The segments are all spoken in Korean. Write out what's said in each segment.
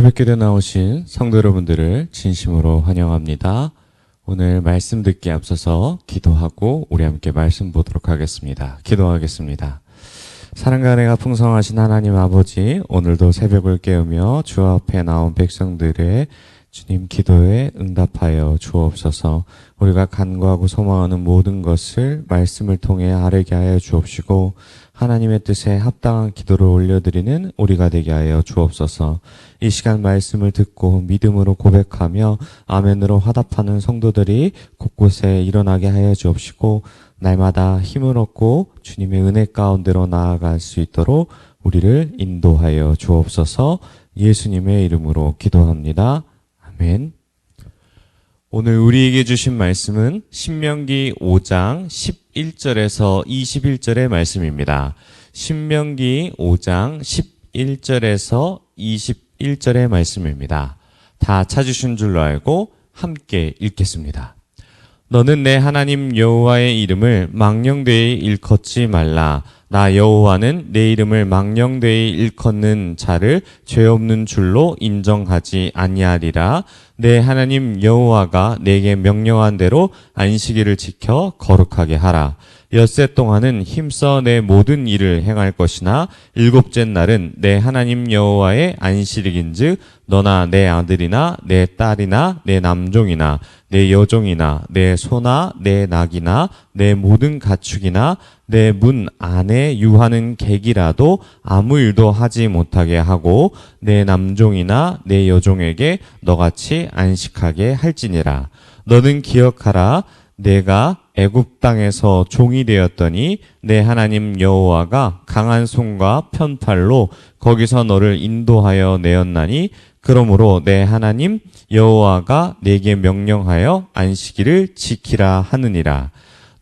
새벽기도에 나오신 성도 여러분들을 진심으로 환영합니다. 오늘 말씀 듣기에 앞서서 기도하고 우리 함께 말씀 보도록 하겠습니다. 기도하겠습니다. 사랑과 은혜가 풍성하신 하나님 아버지, 오늘도 새벽을 깨우며 주 앞에 나온 백성들의 주님 기도에 응답하여 주옵소서. 우리가 간구하고 소망하는 모든 것을 말씀을 통해 아뢰게 하여 주옵시고, 하나님의 뜻에 합당한 기도를 올려드리는 우리가 되게 하여 주옵소서. 이 시간 말씀을 듣고 믿음으로 고백하며 아멘으로 화답하는 성도들이 곳곳에 일어나게 하여 주옵시고, 날마다 힘을 얻고 주님의 은혜 가운데로 나아갈 수 있도록 우리를 인도하여 주옵소서. 예수님의 이름으로 기도합니다. 아멘. 오늘 우리에게 주신 말씀은 신명기 5장 11절에서 21절의 말씀입니다. 신명기 5장 11절에서 21절의 말씀입니다. 다 찾으신 줄로 알고 함께 읽겠습니다. 너는 내 하나님 여호와의 이름을 망령되이 일컫지 말라. 나 여호와는 내 이름을 망령되이 일컫는 자를 죄 없는 줄로 인정하지 아니하리라. 내 하나님 여호와가 내게 명령한 대로 안식일을 지켜 거룩하게 하라. 엿새 동안은 힘써 내 모든 일을 행할 것이나 일곱째 날은 내 하나님 여호와의 안식일인즉 너나 내 아들이나 내 딸이나 내 남종이나 내 여종이나 내 소나 내 낙이나 내 모든 가축이나 내 문 안에 유하는 객이라도 아무 일도 하지 못하게 하고 내 남종이나 내 여종에게 너같이 안식하게 할지니라. 너는 기억하라. 내가 애굽 땅에서 종이 되었더니 내 하나님 여호와가 강한 손과 편팔로 거기서 너를 인도하여 내었나니, 그러므로 내 하나님 여호와가 내게 명령하여 안식일을 지키라 하느니라.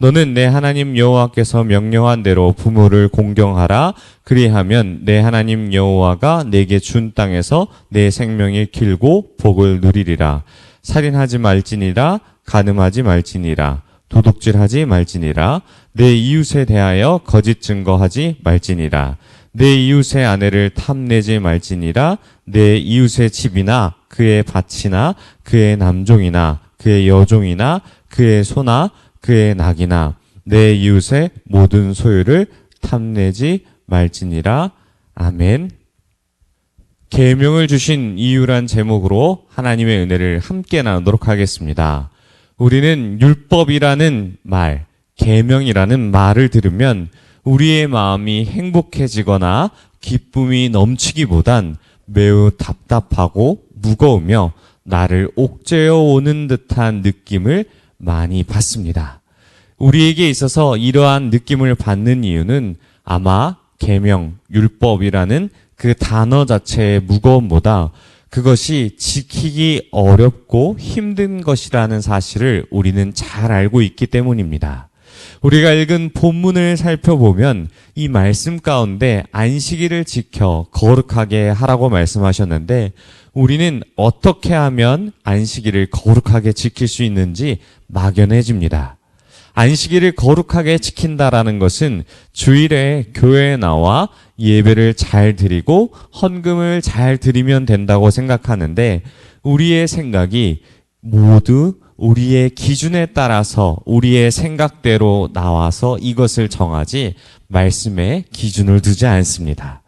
너는 내 하나님 여호와께서 명령한 대로 부모를 공경하라. 그리하면 내 하나님 여호와가 내게 준 땅에서 내 생명이 길고 복을 누리리라. 살인하지 말지니라. 간음하지 말지니라. 도둑질하지 말지니라. 내 이웃에 대하여 거짓 증거하지 말지니라. 내 이웃의 아내를 탐내지 말지니라. 내 이웃의 집이나 그의 밭이나 그의 남종이나 그의 여종이나 그의 소나 그의 낙이나 내 이웃의 모든 소유를 탐내지 말지니라. 아멘. 계명을 주신 이유란 제목으로 하나님의 은혜를 함께 나누도록 하겠습니다. 우리는 율법이라는 말, 계명이라는 말을 들으면 우리의 마음이 행복해지거나 기쁨이 넘치기보단 매우 답답하고 무거우며 나를 옥죄어 오는 듯한 느낌을 많이 받습니다. 우리에게 있어서 이러한 느낌을 받는 이유는 아마 계명, 율법이라는 그 단어 자체의 무거움보다 그것이 지키기 어렵고 힘든 것이라는 사실을 우리는 잘 알고 있기 때문입니다. 우리가 읽은 본문을 살펴보면 이 말씀 가운데 안식일을 지켜 거룩하게 하라고 말씀하셨는데, 우리는 어떻게 하면 안식일을 거룩하게 지킬 수 있는지 막연해집니다. 안식일을 거룩하게 지킨다라는 것은 주일에 교회에 나와 예배를 잘 드리고 헌금을 잘 드리면 된다고 생각하는데, 우리의 생각이 모두 우리의 기준에 따라서 우리의 생각대로 나와서 이것을 정하지 말씀에 기준을 두지 않습니다.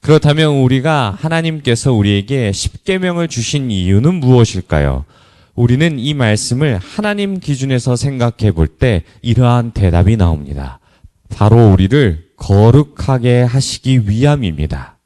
그렇다면 우리가 하나님께서 우리에게 십계명을 주신 이유는 무엇일까요? 우리는 이 말씀을 하나님 기준에서 생각해 볼 때 이러한 대답이 나옵니다. 바로 우리를 거룩하게 하시기 위함입니다.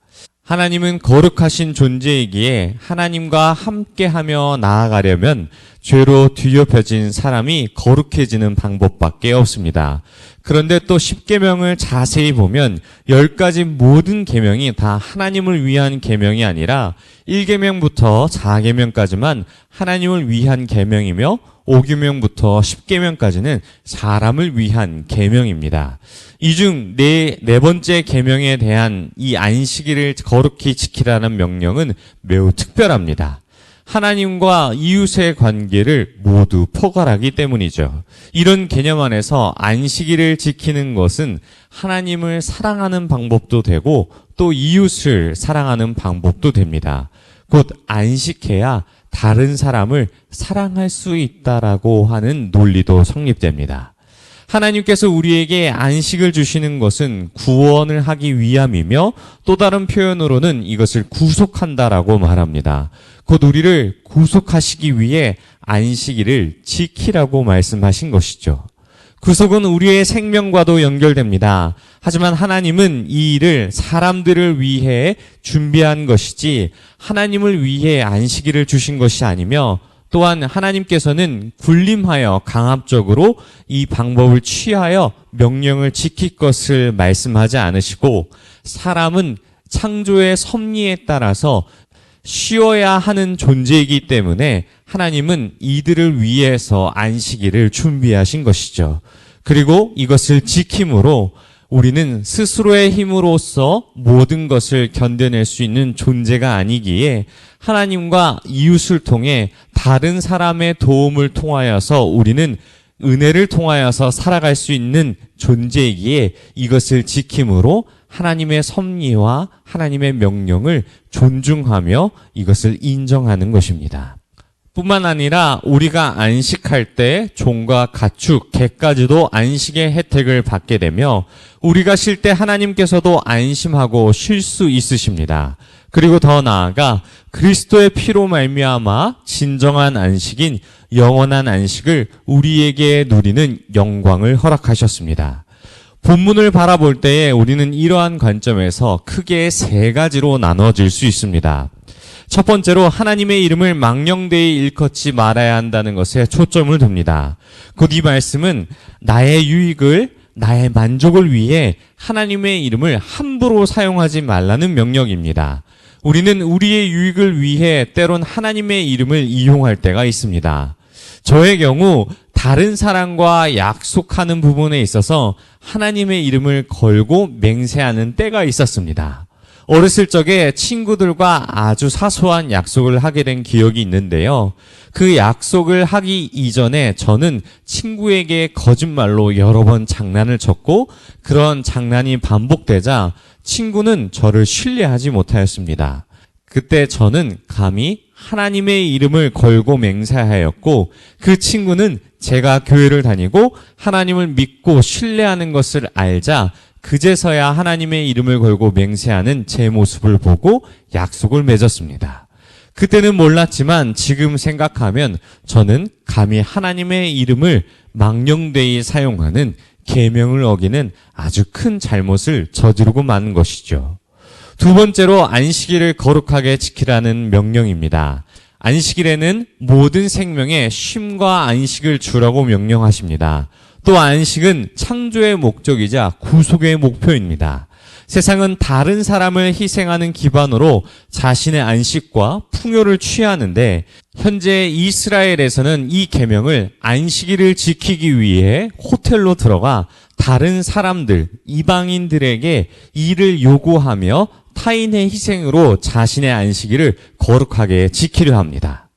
하나님은 거룩하신 존재이기에 하나님과 함께하며 나아가려면 죄로 뒤엎여진 사람이 거룩해지는 방법밖에 없습니다. 그런데 또 십계명을 자세히 보면 10가지 모든 계명이 다 하나님을 위한 계명이 아니라 1계명부터 4계명까지만 하나님을 위한 계명이며 5계명부터 10계명까지는 사람을 위한 계명입니다. 이 중 네 번째 계명에 대한 이 안식일을 거룩히 지키라는 명령은 매우 특별합니다. 하나님과 이웃의 관계를 모두 포괄하기 때문이죠. 이런 개념 안에서 안식일을 지키는 것은 하나님을 사랑하는 방법도 되고 또 이웃을 사랑하는 방법도 됩니다. 곧 안식해야 다른 사람을 사랑할 수 있다라고 하는 논리도 성립됩니다. 하나님께서 우리에게 안식을 주시는 것은 구원을 하기 위함이며 또 다른 표현으로는 이것을 구속한다라고 말합니다. 곧 우리를 구속하시기 위해 안식일을 지키라고 말씀하신 것이죠. 구속은 우리의 생명과도 연결됩니다. 하지만 하나님은 이 일을 사람들을 위해 준비한 것이지 하나님을 위해 안식일을 주신 것이 아니며 또한 하나님께서는 군림하여 강압적으로 이 방법을 취하여 명령을 지킬 것을 말씀하지 않으시고 사람은 창조의 섭리에 따라서 쉬어야 하는 존재이기 때문에 하나님은 이들을 위해서 안식일을 준비하신 것이죠. 그리고 이것을 지킴으로 우리는 스스로의 힘으로써 모든 것을 견뎌낼 수 있는 존재가 아니기에 하나님과 이웃을 통해 다른 사람의 도움을 통하여서 우리는 은혜를 통하여서 살아갈 수 있는 존재이기에 이것을 지킴으로 하나님의 섭리와 하나님의 명령을 존중하며 이것을 인정하는 것입니다. 뿐만 아니라 우리가 안식할 때 종과 가축, 개까지도 안식의 혜택을 받게 되며 우리가 쉴 때 하나님께서도 안심하고 쉴 수 있으십니다. 그리고 더 나아가 그리스도의 피로 말미암아 진정한 안식인 영원한 안식을 우리에게 누리는 영광을 허락하셨습니다. 본문을 바라볼 때에 우리는 이러한 관점에서 크게 세 가지로 나눠질 수 있습니다. 첫 번째로 하나님의 이름을 망령되이 일컫지 말아야 한다는 것에 초점을 둡니다. 곧 이 말씀은 나의 유익을, 나의 만족을 위해 하나님의 이름을 함부로 사용하지 말라는 명령입니다. 우리는 우리의 유익을 위해 때론 하나님의 이름을 이용할 때가 있습니다. 저의 경우 다른 사람과 약속하는 부분에 있어서 하나님의 이름을 걸고 맹세하는 때가 있었습니다. 어렸을 적에 친구들과 아주 사소한 약속을 하게 된 기억이 있는데요. 그 약속을 하기 이전에 저는 친구에게 거짓말로 여러 번 장난을 쳤고 그런 장난이 반복되자 친구는 저를 신뢰하지 못하였습니다. 그때 저는 감히 하나님의 이름을 걸고 맹세하였고 그 친구는 제가 교회를 다니고 하나님을 믿고 신뢰하는 것을 알자 그제서야 하나님의 이름을 걸고 맹세하는 제 모습을 보고 약속을 맺었습니다. 그때는 몰랐지만 지금 생각하면 저는 감히 하나님의 이름을 망령되이 사용하는 계명을 어기는 아주 큰 잘못을 저지르고 마는 것이죠. 두 번째로 안식일을 거룩하게 지키라는 명령입니다. 안식일에는 모든 생명에 쉼과 안식을 주라고 명령하십니다. 또 안식은 창조의 목적이자 구속의 목표입니다. 세상은 다른 사람을 희생하는 기반으로 자신의 안식과 풍요를 취하는데 현재 이스라엘에서는 이 계명을 안식일을 지키기 위해 호텔로 들어가 다른 사람들, 이방인들에게 일을 요구하며 타인의 희생으로 자신의 안식일을 거룩하게 지키려 합니다.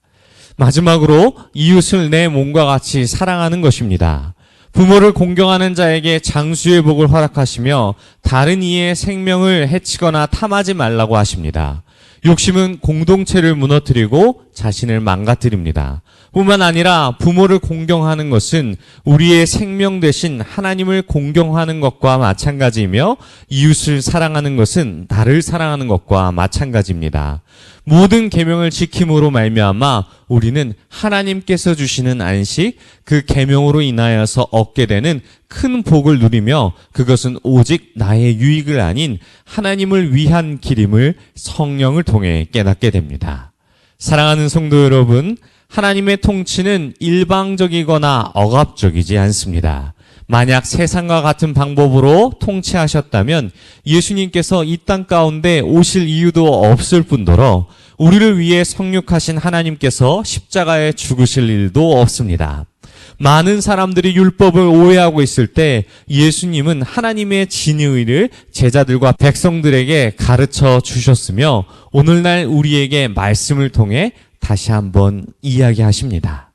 마지막으로 이웃을 내 몸과 같이 사랑하는 것입니다. 부모를 공경하는 자에게 장수의 복을 허락하시며 다른 이의 생명을 해치거나 탐하지 말라고 하십니다. 욕심은 공동체를 무너뜨리고 자신을 망가뜨립니다. 뿐만 아니라 부모를 공경하는 것은 우리의 생명 대신 하나님을 공경하는 것과 마찬가지이며 이웃을 사랑하는 것은 나를 사랑하는 것과 마찬가지입니다. 모든 계명을 지킴으로 말미암아 우리는 하나님께서 주시는 안식, 그 계명으로 인하여서 얻게 되는 큰 복을 누리며 그것은 오직 나의 유익을 아닌 하나님을 위한 길임을 성령을 통해 깨닫게 됩니다. 사랑하는 성도 여러분, 하나님의 통치는 일방적이거나 억압적이지 않습니다. 만약 세상과 같은 방법으로 통치하셨다면 예수님께서 이 땅 가운데 오실 이유도 없을 뿐더러 우리를 위해 성육하신 하나님께서 십자가에 죽으실 일도 없습니다. 많은 사람들이 율법을 오해하고 있을 때 예수님은 하나님의 진의를 제자들과 백성들에게 가르쳐 주셨으며 오늘날 우리에게 말씀을 통해 다시 한번 이야기하십니다.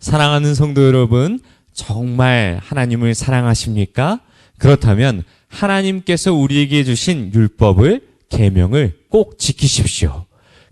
사랑하는 성도 여러분, 정말 하나님을 사랑하십니까? 그렇다면 하나님께서 우리에게 주신 율법을, 계명을 꼭 지키십시오.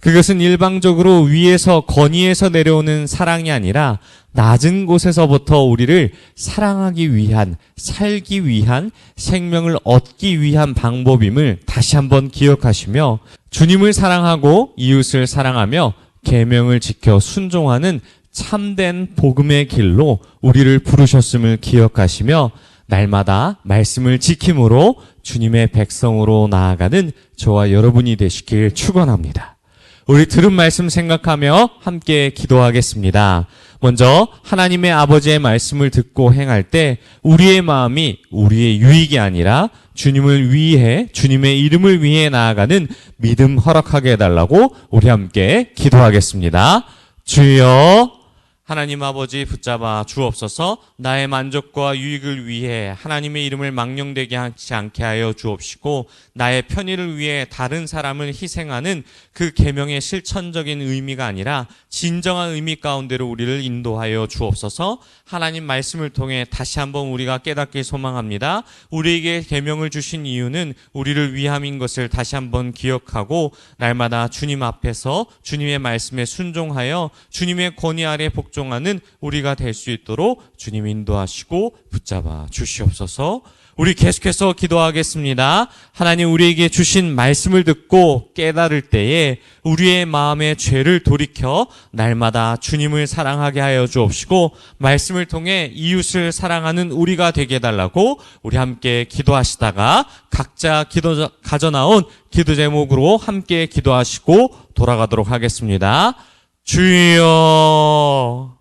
그것은 일방적으로 위에서 건의에서 내려오는 사랑이 아니라 낮은 곳에서부터 우리를 사랑하기 위한, 살기 위한, 생명을 얻기 위한 방법임을 다시 한번 기억하시며 주님을 사랑하고 이웃을 사랑하며 계명을 지켜 순종하는 참된 복음의 길로 우리를 부르셨음을 기억하시며 날마다 말씀을 지킴으로 주님의 백성으로 나아가는 저와 여러분이 되시길 축원합니다. 우리 들은 말씀 생각하며 함께 기도하겠습니다. 먼저 하나님의 아버지의 말씀을 듣고 행할 때 우리의 마음이 우리의 유익이 아니라 주님을 위해, 주님의 이름을 위해 나아가는 믿음 허락하게 해달라고 우리 함께 기도하겠습니다. 주여, 하나님 아버지 붙잡아 주옵소서. 나의 만족과 유익을 위해 하나님의 이름을 망령되게 하지 않게 하여 주옵시고 나의 편의를 위해 다른 사람을 희생하는 그 계명의 실천적인 의미가 아니라 진정한 의미 가운데로 우리를 인도하여 주옵소서. 하나님 말씀을 통해 다시 한번 우리가 깨닫길 소망합니다. 우리에게 계명을 주신 이유는 우리를 위함인 것을 다시 한번 기억하고 날마다 주님 앞에서 주님의 말씀에 순종하여 주님의 권위 아래 복종하는 우리가 될 수 있도록 주님 인도하시고 붙잡아 주시옵소서. 우리 계속해서 기도하겠습니다. 하나님, 우리에게 주신 말씀을 듣고 깨달을 때에 우리의 마음의 죄를 돌이켜 날마다 주님을 사랑하게 하여 주옵시고 말씀을 통해 이웃을 사랑하는 우리가 되게 해달라고 우리 함께 기도하시다가 각자 가져나온 기도 제목으로 함께 기도하시고 돌아가도록 하겠습니다. 주여,